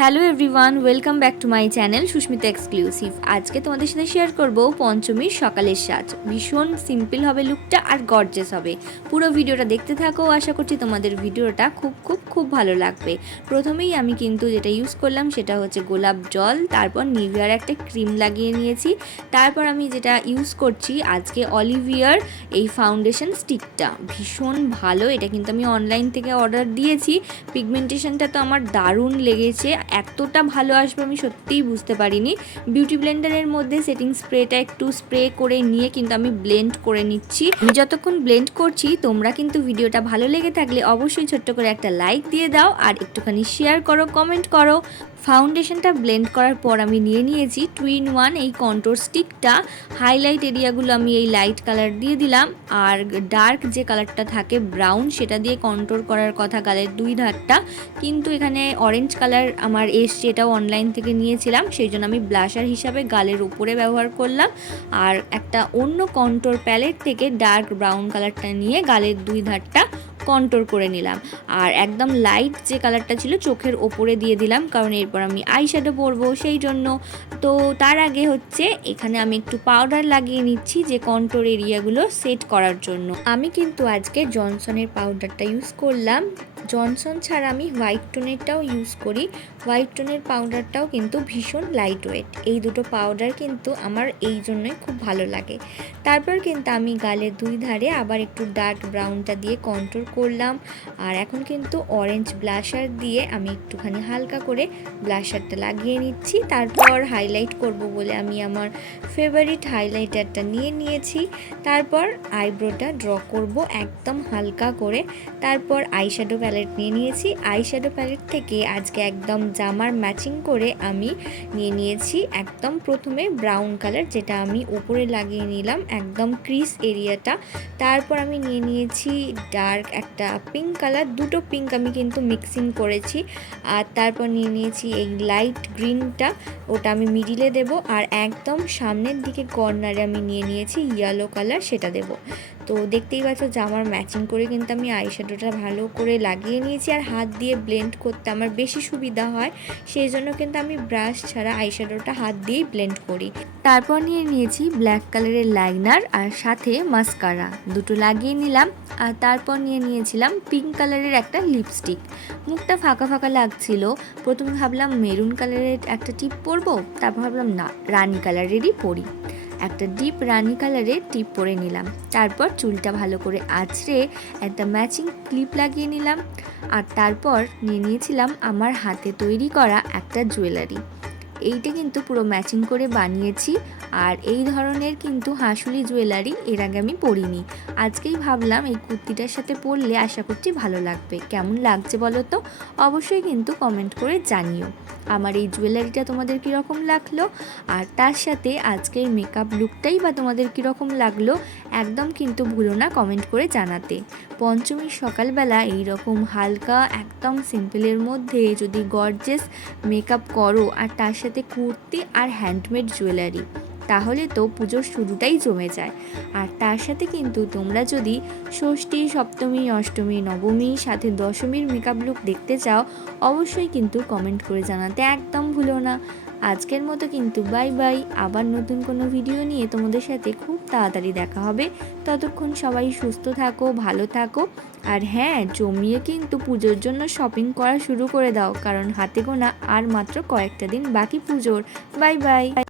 Hello everyone, welcome back to my channel Sushmita exclusive. আজকে তোমাদের সাথে শেয়ার করব পঞ্চমীর সকালের সাজ। ভীষণ সিম্পল হবে লুকটা আর গর্জিয়াস হবে। পুরো ভিডিওটা দেখতে থাকো, আশা করছি তোমাদের ভিডিওটা খুব ভালো লাগবে। প্রথমেই আমি কিন্তু যেটা ইউজ করলাম সেটা হচ্ছে গোলাপ জল, তারপর নিভিয়ার একটা ক্রিম লাগিয়ে নিয়েছি। তারপর আমি যেটা ইউজ করছি আজকে অলিভিয়ার এই ফাউন্ডেশন স্টিকটা, ভীষণ ভালো। এটা কিন্তু আমি অনলাইন থেকে অর্ডার দিয়েছি। পিগমেন্টেশনটা তো আমার দারুণ লেগেছে, এতটা ভালো আসবে আমি সত্যিই বুঝতে পারিনি। বিউটি ব্লেন্ডারের মধ্যে সেটিং স্প্রেটা একটু স্প্রে করে নিয়ে কিন্তু আমি ব্লেন্ড করে নিচ্ছি। আমি যতক্ষণ ব্লেন্ড করছি তোমরা কিন্তু ভিডিওটা ভালো লেগে থাকলে অবশ্যই ছোট্ট করে একটা লাইক দিয়ে দাও আর একটুখানি শেয়ার করো, কমেন্ট করো। ফাউন্ডেশনটা ব্লেন্ড করার পর আমি নিয়ে নিয়েছি 2-in-1 এই কন্ট্রোর স্টিকটা। হাইলাইট এরিয়াগুলো আমি এই লাইট কালার দিয়ে দিলাম, আর ডার্ক যে কালারটা থাকে ব্রাউন সেটা দিয়ে কন্ট্রোর করার কথা গালের দুই ধারটা, কিন্তু এখানে অরেঞ্জ কালার আমার এসছে, এটাও অনলাইন থেকে নিয়েছিলাম, সেই জন্য আমি ব্লাশার হিসাবে গালের উপরে ব্যবহার করলাম। আর একটা অন্য কন্ট্রোর প্যালেট থেকে ডার্ক ব্রাউন কালারটা নিয়ে গালের দুই ধারটা কন্ট্রোর করে নিলাম। আর একদম লাইট যে কালারটা ছিল চোখের ওপরে দিয়ে দিলাম, কারণ এরপর আমি আইশ্যাডো পরবো সেই জন্য। তো তার আগে হচ্ছে এখানে আমি একটু পাউডার লাগিয়ে নিচ্ছি যে কন্ট্রোর এরিয়াগুলো সেট করার জন্য। আমি কিন্তু আজকে জনসনের পাউডারটা ইউজ করলাম। জনসন ছাড়া আমি হোয়াইট টোনেরটাও ইউজ করি। হোয়াইট টোনের পাউডারটাও কিন্তু ভীষণ লাইট ওয়েট। এই দুটো পাউডার কিন্তু আমার এই জন্যই খুব ভালো লাগে। তারপর কিন্তু আমি গালের দুই ধারে আবার একটু ডার্ক ব্রাউনটা দিয়ে কন্ট্রোর করলাম। আর এখন কিন্তু অরেঞ্জ ব্লাশার দিয়ে আমি একটুখানি হালকা করে ব্লাশারটা লাগিয়ে নিচ্ছি। তারপর হাইলাইট করব বলে আমি আমার ফেভারিট হাইলাইটারটা নিয়ে নিয়েছি। তারপর আইব্রোটা ড্র করব একদম হালকা করে। তারপর আইশ্যাডো প্যালেট নিয়ে নিয়েছি। আইশ্যাডো প্যালেট থেকে আজকে একদম জামার ম্যাচিং করে আমি নিয়ে নিয়েছি একদম প্রথমে ব্রাউন কালার, যেটা আমি উপরে লাগিয়ে নিলাম একদম ক্রিজ এরিয়াটা। তারপর আমি নিয়ে নিয়েছি ডার্ক একটা পিঙ্ক কালার, দুটো পিঙ্ক আমি কিন্তু মিক্সিং করেছি। আর তারপর নিয়ে নিয়েছি এই লাইট গ্রিনটা, ওটা আমি মিডিলে দেব। আর একদম সামনের দিকে কর্নারে আমি নিয়ে নিয়েছি ইয়েলো কালার, সেটা দেব। তো দেখতেই পাচ্ছ জামার ম্যাচিং করে কিন্তু আমি আইশ্যাডোটা ভালো করে লাগিয়ে নিয়েছি। আর হাত দিয়ে ব্লেন্ড করতে আমার বেশি সুবিধা হয়, সেই জন্য কিন্তু আমি ব্রাশ ছাড়া আইশ্যাডোটা হাত দিয়েই ব্লেন্ড করি। তারপর নিয়ে নিয়েছি ব্ল্যাক কালারের লাইনার আর সাথে মাস্কারা, দুটো লাগিয়ে নিলাম। আর তারপর নিয়ে নিয়েছিলাম পিঙ্ক কালারের একটা লিপস্টিক। মুখটা ফাঁকা ফাঁকা লাগছিল, প্রথমে ভাবলাম মেরুন কালারের একটা টিপ পরবো, তারপর ভাবলাম না, রানি কালারেরই পরি। একটা ডিপ রানি কালারের টিপ পরে নিলাম। তারপর চুলটা ভালো করে আঁচড়ে একটা ম্যাচিং ক্লিপ লাগিয়ে নিলাম। আর তারপর নিয়ে নিয়েছিলাম আমার হাতে তৈরি করা একটা জুয়েলারি। এইটা কিন্তু পুরো ম্যাচিং করে বানিয়েছি। আর এই ধরনের কিন্তু হাঁসুলি জুয়েলারি এর আগে আমি পরিনি। আজকেই ভাবলাম এই কুর্তিটার সাথে পরলে আশা করছি ভালো লাগবে। কেমন লাগছে বলো তো, অবশ্যই কিন্তু কমেন্ট করে জানিও আমার এই জুয়েলারিটা তোমাদের কীরকম লাগলো। আর তার সাথে আজকের মেকআপ লুকটাই বা তোমাদের কীরকম লাগলো একদম কিন্তু ভুলো না কমেন্ট করে জানাতে। পঞ্চমীর সকালবেলা এইরকম হালকা একদম সিম্পলের মধ্যে যদি গর্জিয়াস মেকআপ করো আর তার সাথে কুর্তি আর হ্যান্ডমেড জুয়েলারি, তাহলে তো পুজোর শুরুটাই জমে যায়। আর তার সাথে কিন্তু তোমরা যদি ষষ্ঠী, সপ্তমী, অষ্টমী, নবমী সাথে দশমীর মেকআপ লুক দেখতে চাও অবশ্যই কিন্তু কমেন্ট করে জানাতে একদম ভুলো না। আজকের মতো কিন্তু বাই বাই, আবার নতুন কোনো ভিডিও নিয়ে তোমাদের সাথে খুব তাড়াতাড়ি দেখা হবে। ততক্ষণ সবাই সুস্থ থাকো, ভালো থাকো। আর হ্যাঁ, জমিয়ে কিন্তু পুজোর জন্য শপিং করা শুরু করে দাও, কারণ হাতে গোনা আর মাত্র কয়েকটা দিন বাকি পুজোর। Bye bye.